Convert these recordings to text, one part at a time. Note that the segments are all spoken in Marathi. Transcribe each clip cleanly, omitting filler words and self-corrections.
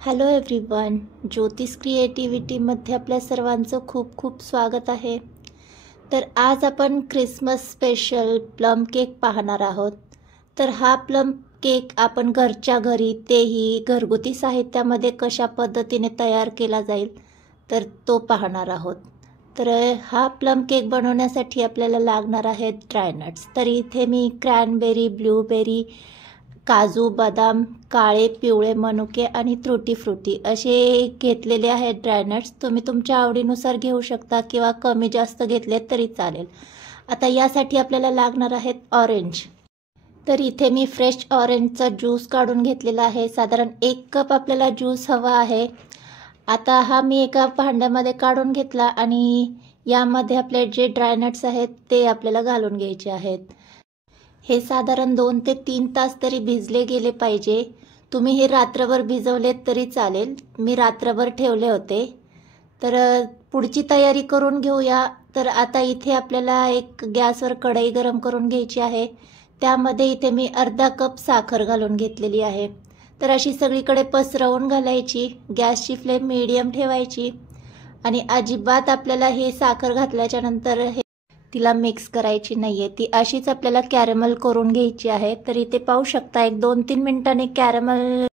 हॅलो एव्हरीवन, ज्योतिष क्रिएटिव्हिटीमध्ये आपल्या सर्वांचं खूप खूप स्वागत आहे. तर आज आपण ख्रिसमस स्पेशल प्लम केक पाहणार आहोत. तर हा प्लम केक आपण घरच्या घरी, तेही घरगुती साहित्यामध्ये कशा पद्धतीने तयार केला जाईल तर तो पाहणार आहोत. तर हा प्लम केक बनवण्यासाठी आपल्याला लागणार आहेत ड्रायनट्स. तर इथे मी क्रॅनबेरी, ब्लूबेरी, काजू, बदाम, काळे, पिवळे मनुके आणि त्रुटी फ्रुटी असे घेतलेले आहेत ड्रायनट्स. तुम्ही तुमच्या आवडीनुसार घेऊ शकता किंवा कमी जास्त घेतले तरी चालेल. आता यासाठी आपल्याला लागणार आहेत ऑरेंज. तर इथे मी फ्रेश ऑरेंजचा ज्यूस काढून घेतलेला आहे. साधारण 1 कप आपल्याला ज्यूस हवा आहे. आता हा मी एका भांड्यामध्ये काढून घेतला आणि यामध्ये आपले जे ड्रायनट्स आहेत ते आपल्याला घालून घ्यायचे आहेत. हे साधारण 2 ते 3 तास तरी भिजले गेले पाहिजे. तुम्ही हे रात्रभर भिजवलेत तरी चालेल. मी रात्रभर ठेवले होते. तर पुढची तयारी करून घेऊया. तर आता इथे आपल्याला एक गॅसवर कढई गरम करून घ्यायची आहे. त्यामध्ये इथे मी अर्धा कप साखर घालून घेतलेली आहे. तर अशी सगळीकडे पसरवून घालायची. गॅसची फ्लेम मीडियम ठेवायची आणि अजिबात आपल्याला हे साखर घातल्याच्या नंतर तिला मिक्स करायची नाहीये. ती अशीच आपल्याला कॅरमल करून घ्यायची आहे. तर इथे पाहू शकता 1-2-3 मिनिटांनी कॅरमल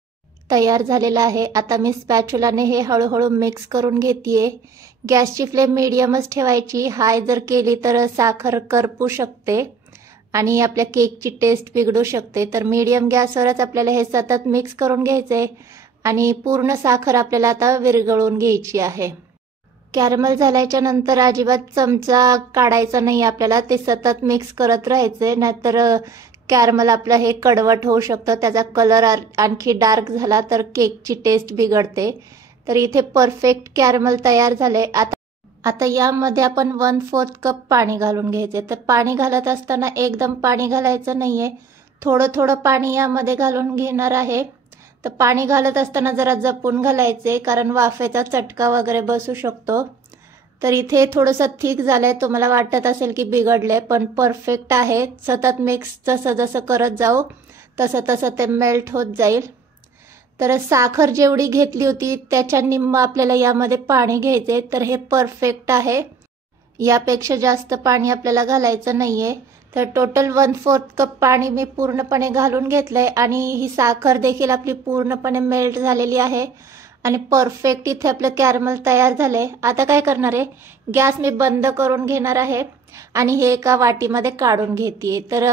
तयार झालेला आहे. आता मी स्पॅच्युलाने हे हळूहळू मिक्स करून घेतेय. गॅसची फ्लेम मीडियमच ठेवायची. हाय जर केली तर साखर करपू शकते आणि आपल्या केकची टेस्ट बिघडू शकते. तर मीडियम गॅसवरच आपल्याला हे सतत मिक्स करून घ्यायचंय आणि पूर्ण साखर आपल्याला आता विरघळून घ्यायची आहे. कॅरमल झाल्याच्या नंतर अजिबात चमचा काढायचा नाही आपल्याला. ते सतत मिक्स करत राहायचे, नाहीतर कॅरमल आपलं हे कडवट होऊ शकतं. त्याचा कलर आणखी डार्क झाला तर केकची टेस्ट बिघडते. तर इथे परफेक्ट कॅरमल तयार झाले. आता यामध्ये आपण 1/4 कप पाणी घालून घ्यायचे. तर पाणी घालत असताना एकदम पाणी घालायचं नाहीये. थोडं थोडं पाणी यामध्ये घालून घेणार आहे. तर पाणी घालत असताना जरा जपून घालायचे, कारण वाफेचा चटका वगैरे बसू शकतो. तर इथे थोडंसं थिक झालंय. तुम्हाला वाटत असेल की बिघडले, पण परफेक्ट आहे. सतत मिक्स जसं जसं करत जाऊ तसं तसं ते मेल्ट होत जाईल. तर साखर जेवढी घेतली होती त्याच्या निम्म आपल्याला यामध्ये पाणी घ्यायचे. तर हे परफेक्ट आहे. यापेक्षा जास्त पाणी आपल्याला घालायचं नाहीये. तर टोटल 1/4 कप पाणी मी पूर्णपणे घालून घेतलंय आणि ही साखर देखील आपली पूर्णपणे मेल्ट झालेली आहे आणि परफेक्ट इथे आपलं कॅरमल तयार झालंय. आता काय करणार आहे, गॅस मी बंद करून घेणार आहे आणि हे एका वाटीमध्ये काढून घेते. तर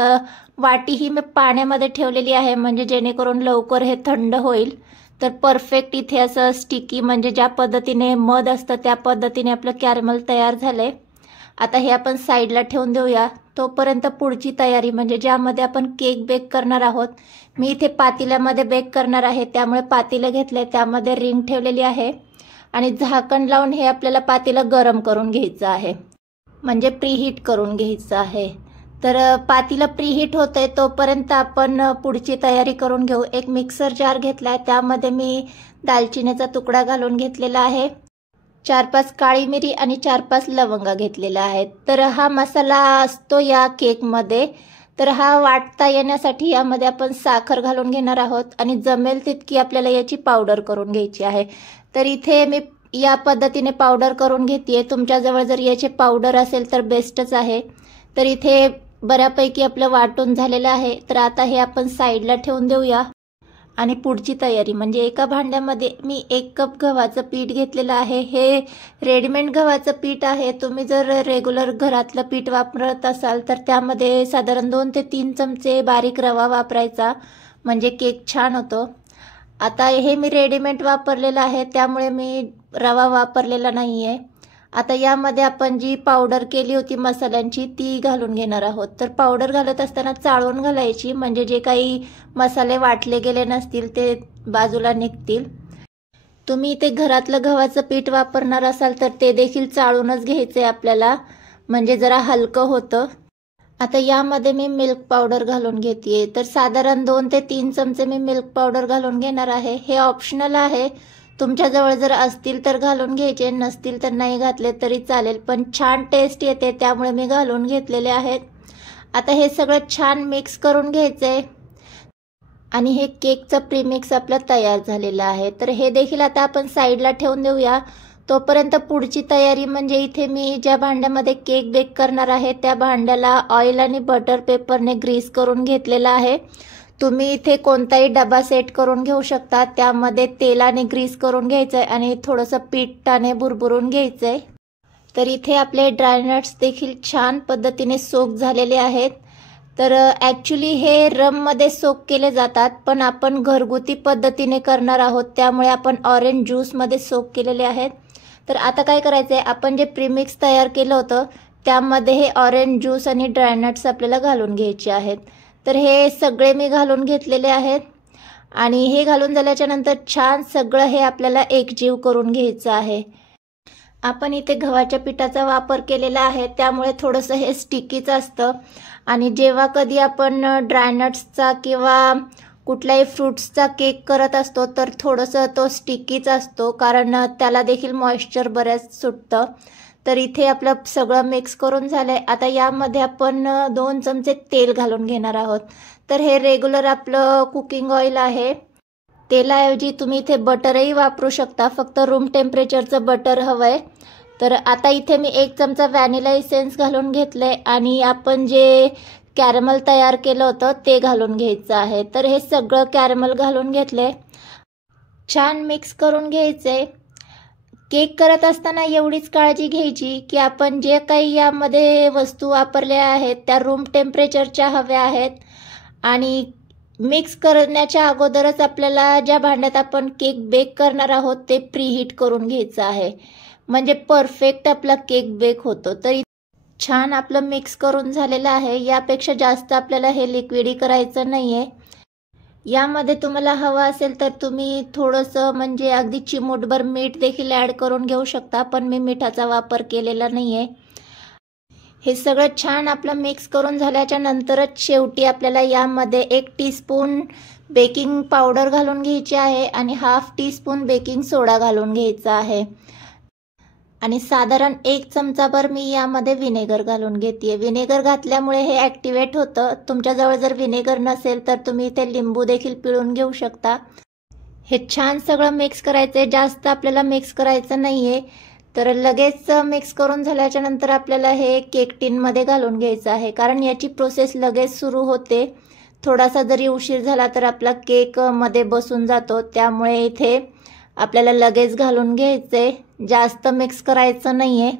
वाटी ही मी पाण्यामध्ये ठेवलेली आहे, म्हणजे जेणेकरून लवकर हे थंड होईल. तर परफेक्ट इथे असं स्टिकी, म्हणजे ज्या पद्धतीने मध असतं त्या पद्धतीने आपलं कॅरमल तयार झालंय. आता हे आपण साईडला ठेवून देऊया. तोपर्यंत पुढची तयारी, म्हणजे ज्यामध्ये आपण केक बेक करणार आहोत. मी इथे पातेल्यामध्ये बेक करणार आहे, त्यामुळे पातेलं घेतलंय. त्यामध्ये रिंग ठेवलेली आहे आणि झाकण लावून हे आपल्याला पातेलं गरम करून घ्यायचं आहे, म्हणजे प्रीहीट करून घ्यायचं आहे. तर पातेलं प्रीहीट होतंय तोपर्यंत आपण पुढची तयारी करून घेऊ. एक मिक्सर जार घेतलाय. त्यामध्ये मी दालचिनीचा तुकडा घालून घेतलेला आहे. 4-5 काळी मिरी आणि 4-5 लवंगा घेतलेल्या आहेत. तर हा मसाला असतो या केकमध्ये. तर हा वाटता येण्यासाठी यामध्ये आपण साखर घालून घेणार आहोत आणि जमेल तितकी आपल्याला याची पावडर करून घ्यायची आहे. तर इथे मी या पद्धतीने पावडर करून घेतेय. तुमच्याजवळ जर याचे पावडर असेल तर बेस्टच आहे. तर इथे बऱ्यापैकी आपलं वाटून झालेलं आहे. तर आता हे आपण साईडला ठेवून देऊया आणि पुढची तयारी, म्हणजे एका भांड्यामध्ये मी 1 कप गव्हाचं पीठ घेतलेलं आहे. हे रेडीमेड गव्हाचं पीठ आहे. तुम्ही जर रेग्युलर घरातलं पीठ वापरत असाल तर त्यामध्ये साधारण 2 ते 3 चमचे बारीक रवा वापरायचा, म्हणजे केक छान होतो. आता हे मी रेडीमेड वापरलेलं आहे, त्यामुळे मी रवा वापरलेला नाही आहे. आता यामध्ये आपण जी पावडर केली होती मसाल्यांची ती घालून घेणार आहोत. तर पावडर घालत असताना चाळून घालायची, म्हणजे जे काही मसाले वाटले गेले नसतील ते बाजूला निघतील. तुम्ही इथे घरातलं गव्हाचं पीठ वापरणार असाल तर ते देखील चाळूनच घ्यायचंय आपल्याला, म्हणजे जरा हलकं होतं. आता यामध्ये मी मिल्क पावडर घालून घेतेय. तर साधारण 2 ते 3 चमचे मी मिल्क पावडर घालून घेणार आहे. हे ऑप्शनल आहे. तुमच्याजवळ जर असतील तर घालून घ्यायचे, नसतील तर नाही घातले तरी चालेल, पण छान टेस्ट येते त्यामुळे मी घालून घेतलेले आहेत. आता हे सगळं छान मिक्स करून घ्यायचंय. आणि हे केकचं प्रीमिक्स आपलं तयार झालेलं आहे. तर हे देखील आता आपण साईडला ठेवून देऊया. तोपर्यंत पुढची तयारी म्हणजे इथे मी ज्या भांड्यामध्ये केक बेक करणार आहे त्या भांड्याला ऑइल आणि बटर पेपरने ग्रीस करून घेतलेला आहे. तुम्ही इथे कोणताही डबा सेट करून घेऊ शकता. त्यामध्ये तेलाने ग्रीस करून घ्यायचं आहे आणि थोडंसं पिठाने बुरबुरून घ्यायचं आहे. तर इथे आपले ड्रायनट्स देखील छान पद्धतीने सोक झालेले आहेत. तर ॲक्च्युली हे रममध्ये सोक केले जातात, पण आपण घरगुती पद्धतीने करणार आहोत त्यामुळे आपण ऑरेंज ज्यूसमध्ये सोक केलेले आहेत. तर आता काय करायचं आहे, आपण जे प्रीमिक्स तयार केलं होतं त्यामध्ये हे ऑरेंज ज्यूस आणि ड्रायनट्स आपल्याला घालून घ्यायचे आहेत. तर हे सगळे मी घालून घेतलेले आहेत आणि हे घालून झाल्याच्या नंतर छान सगळं हे आपल्याला एकजीव करून घ्यायचं आहे. आपण इथे गव्हाच्या पिठाचा वापर केलेला आहे त्यामुळे थोडंसं हे स्टिकीच असतं आणि जेव्हा कधी आपण ड्रायनट्सचा किंवा कुठल्याही फ्रूट्सचा केक करत असतो तर थोडंसं तो स्टिकीच असतो, कारण त्याला देखील मॉइश्चर बऱ्याच सुटतं. तर इथे आपलं सगळं मिक्स करून झालं आहे. आता यामध्ये आपण 2 चमचे तेल घालून घेणार आहोत. तर हे रेग्युलर आपलं कुकिंग ऑइल आहे. तेलाऐवजी तुम्ही इथे बटरही वापरू शकता, फक्त रूम टेम्परेचरचं बटर हवं आहे. तर आता इथे मी 1 चमचा व्हॅनिला इसेन्स घालून घेतलं आहे आणि आपण जे कॅरमल तयार केलं होतं ते घालून घ्यायचं आहे. तर हे सगळं कॅरमल घालून घेतले, छान मिक्स करून घ्यायचे. केक करत असताना एवढीच काळजी घ्यायची की आपण जे काही यामध्ये वस्तू वापरल्या आहेत त्या रूम टेम्परेचरच्या हव्या आहेत आणि मिक्स करण्याच्या अगोदरच आपल्याला ज्या भांड्यात आपण केक बेक करणार आहोत ते प्रीहीट करून घ्यायचं आहे, म्हणजे परफेक्ट आपला केक बेक होतो. तर छान आपलं मिक्स करून झालेलं आहे. यापेक्षा जास्त आपल्याला हे लिक्विडी करायचं नाही आहे. यामध्ये तुम्हाला हवं असेल तर तुम्ही थोडंसं म्हणजे अगदी चिमूटभर मीठ देखील ॲड करून घेऊ शकता, पण मी मिठाचा वापर केलेला नाही आहे. हे सगळं छान आपलं मिक्स करून झाल्याच्या नंतरच शेवटी आपल्याला यामध्ये 1 टीस्पून बेकिंग पावडर घालून घ्यायची आहे आणि 1/2 टीस्पून बेकिंग सोडा घालून घ्यायचा आहे आणि साधारण 1 चमचाभर मी यामध्ये व्हिनेगर घालून घेते. व्हिनेगर घातल्यामुळे हे ॲक्टिवेट होतं. तुमच्याजवळ जर व्हिनेगर नसेल तर तुम्ही इथे लिंबू देखील पिळून घेऊ शकता. हे छान सगळं मिक्स करायचं आहे, जास्त आपल्याला मिक्स करायचं नाही आहे. तर लगेच मिक्स करून झाल्याच्या नंतर आपल्याला हे केक टिनमध्ये घालून घ्यायचं आहे, कारण याची प्रोसेस लगेच सुरू होते. थोडासा जरी उशीर झाला तर आपला केक मध्ये बसून जातो, त्यामुळे इथे आपल्याला लगेच घालून घ्यायचे, जास्त मिक्स करायचं नाही आहे.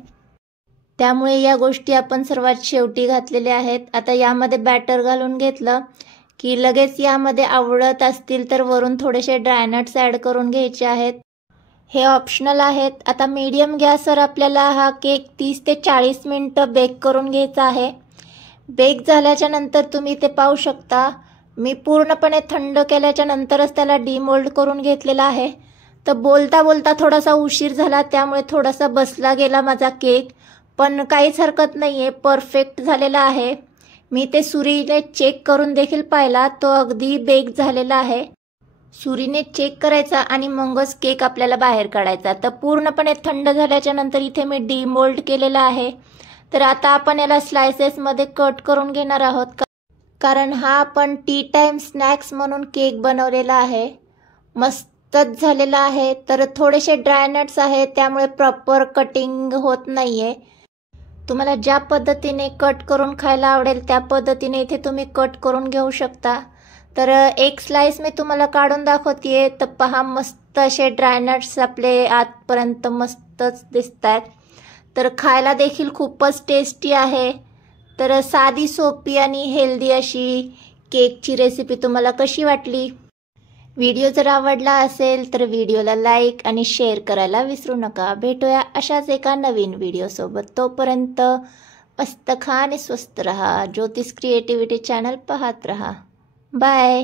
त्यामुळे या गोष्टी आपण सर्वात शेवटी घातलेल्या आहेत. आता यामध्ये बॅटर घालून घेतलं की लगेच यामध्ये आवडत असतील तर वरून थोडेसे ड्रायनट्स ॲड करून घ्यायचे आहेत. हे ऑप्शनल आहेत. आता मीडियम गॅसवर आपल्याला हा केक 30 ते 40 मिनिटं बेक करून घ्यायचा आहे. बेक झाल्याच्या नंतर तुम्ही ते पाहू शकता, मी पूर्णपणे थंड केल्याच्या नंतरच त्याला डिमोल्ड करून घेतलेला आहे. तर बोलता बोलता थोडासा उशीर झाला त्यामुळे थोडासा बसला गेला माझा केक, पण काहीच हरकत नाही आहे, परफेक्ट झालेला आहे. मी ते सुरीने चेक करून देखील पाहिला, तो अगदी बेक झालेला आहे. सुरीने चेक करायचा आणि मगच केक आपल्याला बाहेर काढायचा. तर पूर्णपणे थंड झाल्याच्या नंतर इथे मी डिमोल्ड केलेला आहे. तर आता आपण याला स्लायसेसमध्ये कट करून घेणार आहोत, कारण हा आपण टी टाइम स्नॅक्स म्हणून केक बनवलेला आहे. मस्तच झालेला आहे. तर थोडेसे ड्रायनट्स आहे त्यामुळे प्रॉपर कटिंग होत नाही आहे. तुम्हाला ज्या पद्धतीने कट करून खायला आवडेल त्या पद्धतीने इथे तुम्ही कट करून घेऊ शकता. तर एक स्लाइस मी तुम्हाला काढून दाखवते. तर पहा, मस्त असे ड्रायनट्स आपले आतपर्यंत मस्तच दिसत आहेत. तर खायला देखील खूपच टेस्टी आहे. तर साधी सोपी आणि हेल्दी अशी केकची रेसिपी तुम्हाला कशी वाटली? व्हिडिओ जर आवडला असेल तर व्हिडिओला लाईक आणि शेअर करायला विसरू नका. भेटूया अशाच एका नवीन व्हिडिओसोबत. तोपर्यंत मस्त खा आणि स्वस्त रहा. ज्योतिष क्रिएटिव्हिटी चॅनल पाहत रहा. बाय.